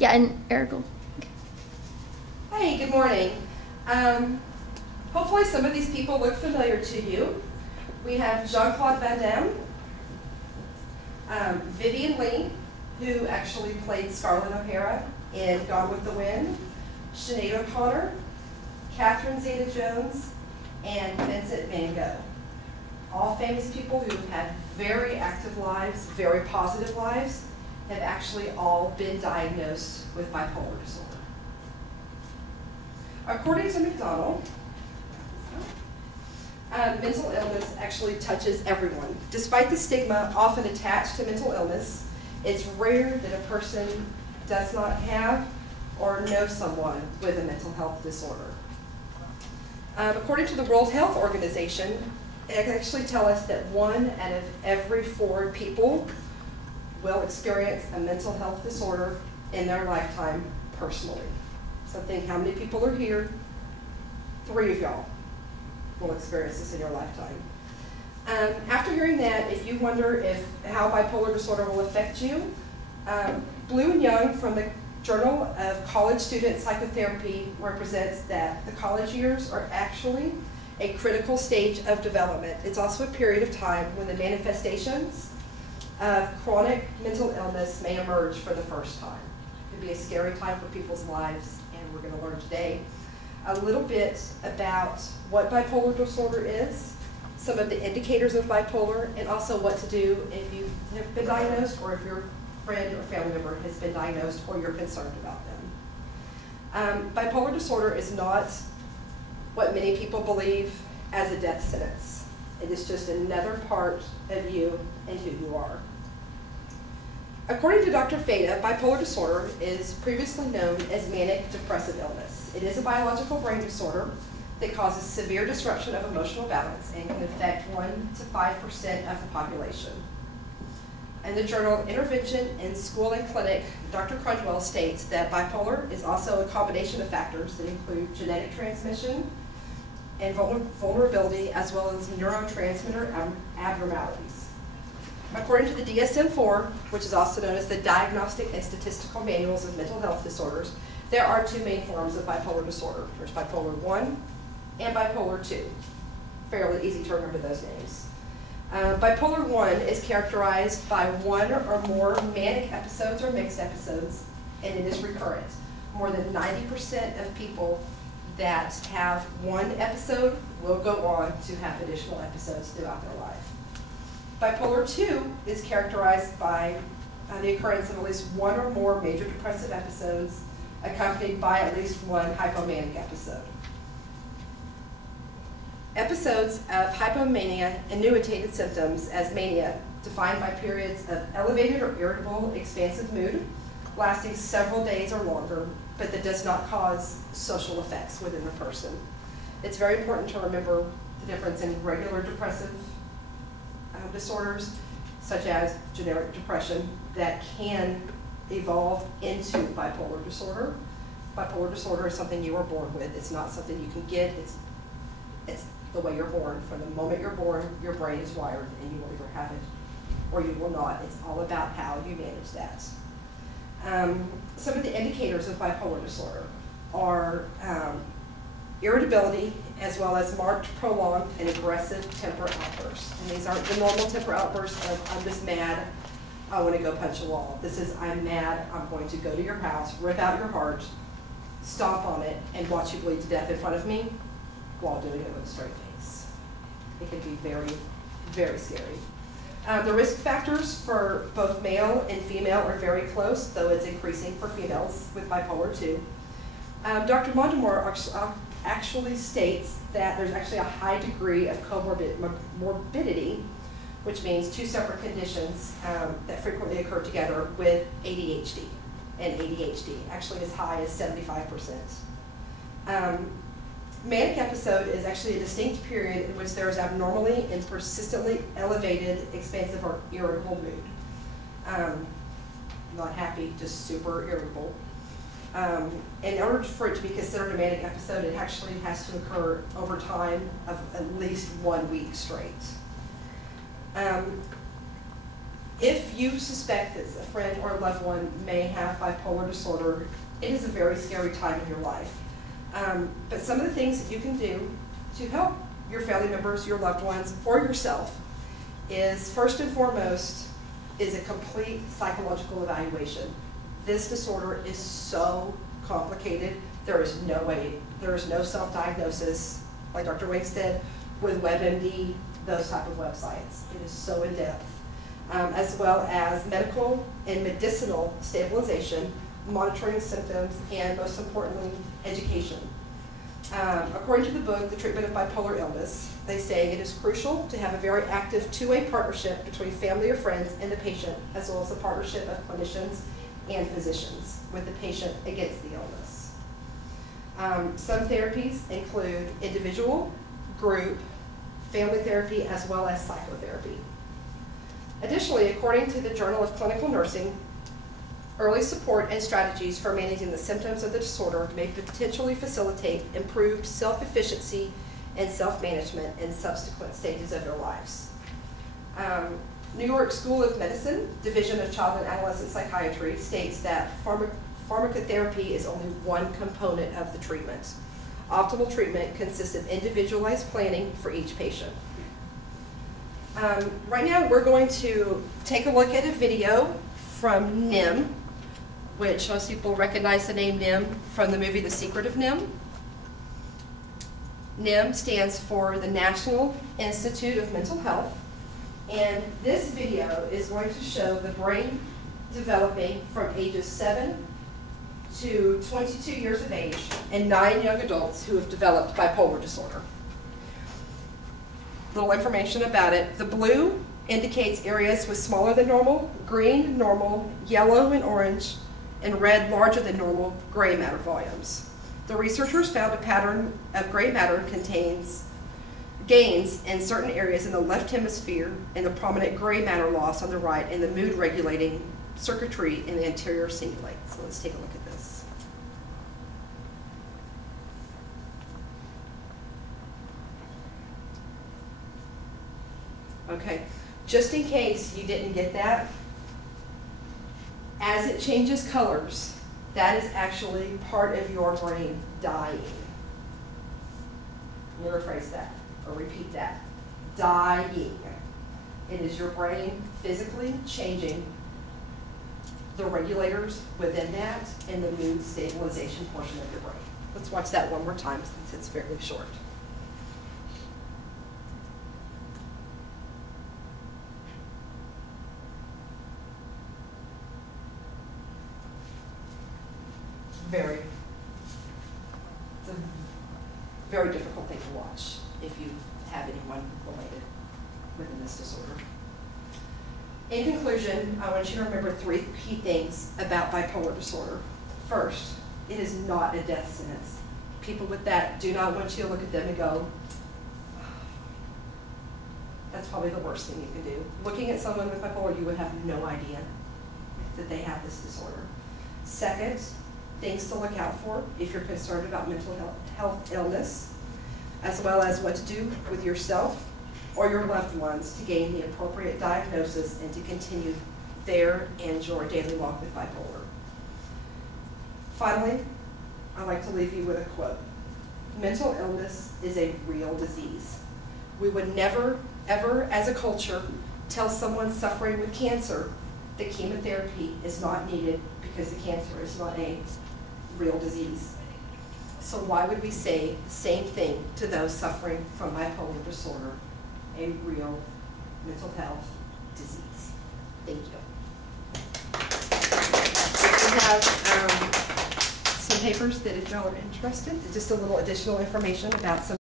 Yeah, and Eric will. Hey, good morning. Hopefully some of these people look familiar to you. We have Jean-Claude Van Damme, Vivian Lee, who actually played Scarlett O'Hara in Gone with the Wind, Sinead O'Connor, Catherine Zeta-Jones, and Vincent Van Gogh. All famous people who have had very active lives, very positive lives, have actually all been diagnosed with bipolar disorder. According to McDonald, mental illness actually touches everyone. Despite the stigma often attached to mental illness, it's rare that a person does not have or know someone with a mental health disorder. According to the World Health Organization, it can actually tell us that 1 out of every 4 people will experience a mental health disorder in their lifetime personally. So think how many people are here. 3 of y'all will experience this in your lifetime. After hearing that, if you wonder how bipolar disorder will affect you, Blue and Young from the Journal of College Student Psychotherapy represents that the college years are actually a critical stage of development. It's also a period of time when the manifestations of chronic mental illness may emerge for the first time. It could be a scary time for people's lives, and we're going to learn today a little bit about what bipolar disorder is, some of the indicators of bipolar, and also what to do if you have been diagnosed or if your friend or family member has been diagnosed or you're concerned about them. Bipolar disorder is not what many people believe as a death sentence. It is just another part of you and who you are. According to Dr. Fada, bipolar disorder is previously known as manic depressive illness. It is a biological brain disorder that causes severe disruption of emotional balance and can affect 1 to 5% of the population. In the journal Intervention in School and Clinic, Dr. Crundwell states that bipolar is also a combination of factors that include genetic transmission and vulnerability, as well as neurotransmitter abnormalities. According to the DSM-4, which is also known as the Diagnostic and Statistical Manuals of Mental Health Disorders, there are 2 main forms of bipolar disorder. There's bipolar 1 and bipolar 2. Fairly easy to remember those names. Bipolar 1 is characterized by 1 or more manic episodes or mixed episodes, and it is recurrent. More than 90% of people that have 1 episode will go on to have additional episodes throughout their life. Bipolar 2 is characterized by the occurrence of at least 1 or more major depressive episodes, accompanied by at least 1 hypomanic episode. Episodes of hypomania annuitated symptoms as mania, defined by periods of elevated or irritable, expansive mood, lasting several days or longer, but that does not cause social effects within the person. It's very important to remember the difference in regular depressive disorders, such as generic depression, that can evolve into bipolar disorder. Bipolar disorder is something you are born with. It's not something you can get. It's the way you're born. From the moment you're born, your brain is wired, and you will either have it or you will not. It's all about how you manage that. Some of the indicators of bipolar disorder are irritability, as well as marked, prolonged, and aggressive temper outbursts. And these aren't the normal temper outbursts of, I'm just mad, I want to go punch a wall. This is, I'm mad, I'm going to go to your house, rip out your heart, stomp on it, and watch you bleed to death in front of me while doing it with a straight face. It can be very, very scary. The risk factors for both male and female are very close, though it's increasing for females with bipolar 2. Dr. Montemore actually states that there's actually a high degree of morbidity, which means 2 separate conditions that frequently occur together with ADHD. And ADHD actually as high as 75%. Manic episode is actually a distinct period in which there is abnormally and persistently elevated, expansive, or irritable mood. Not happy, just super irritable. In order for it to be considered a manic episode, it actually has to occur over time of at least 1 week straight. If you suspect that a friend or a loved one may have bipolar disorder, it is a very scary time in your life. But some of the things that you can do to help your family members, your loved ones, or yourself is, first and foremost, is a complete psychological evaluation. This disorder is so complicated. There is no way, there is no self-diagnosis, like Dr. Wink said, with WebMD, those type of websites. It is so in-depth. As well as medical and medicinal stabilization, monitoring symptoms, and most importantly, education. According to the book, The Treatment of Bipolar Illness, they say it is crucial to have a very active two-way partnership between family or friends and the patient, as well as a partnership of clinicians and physicians with the patient against the illness. Some therapies include individual, group, family therapy, as well as psychotherapy. Additionally, according to the Journal of Clinical Nursing, early support and strategies for managing the symptoms of the disorder may potentially facilitate improved self-efficiency and self-management in subsequent stages of their lives. New York School of Medicine, Division of Child and Adolescent Psychiatry, states that pharmacotherapy is only one component of the treatment. Optimal treatment consists of individualized planning for each patient. Right now we're going to take a look at a video from NIM, which most people recognize the name NIM from the movie The Secret of NIM. NIM stands for the National Institute of Mental Health, and this video is going to show the brain developing from ages 7 to 22 years of age in 9 young adults who have developed bipolar disorder. Little information about it. The blue indicates areas with smaller than normal, green normal, yellow and orange, and red larger than normal gray matter volumes. The researchers found a pattern of gray matter contains gains in certain areas in the left hemisphere and the prominent gray matter loss on the right, and the mood regulating circuitry in the anterior cingulate. So let's take a look at this. Okay, just in case you didn't get that, as it changes colors, that is actually part of your brain dying. Let me rephrase that, or repeat that. Dying. It is your brain physically changing the regulators within that and the mood stabilization portion of your brain. Let's watch that one more time since it's fairly short. It's a very difficult thing to watch if you have anyone related within this disorder. In conclusion, I want you to remember 3 key things about bipolar disorder. First, it is not a death sentence. People with that do not want you to look at them and go, that's probably the worst thing you can do. Looking at someone with bipolar, you would have no idea that they have this disorder. Second, things to look out for if you're concerned about mental health illness, as well as what to do with yourself or your loved ones to gain the appropriate diagnosis and to continue their and your daily walk with bipolar. Finally, I'd like to leave you with a quote. Mental illness is a real disease. We would never, ever, as a culture, tell someone suffering with cancer that chemotherapy is not needed because the cancer is not a real disease. So why would we say the same thing to those suffering from bipolar disorder, a real mental health disease? Thank you. We have some papers that if y'all are interested, just a little additional information about some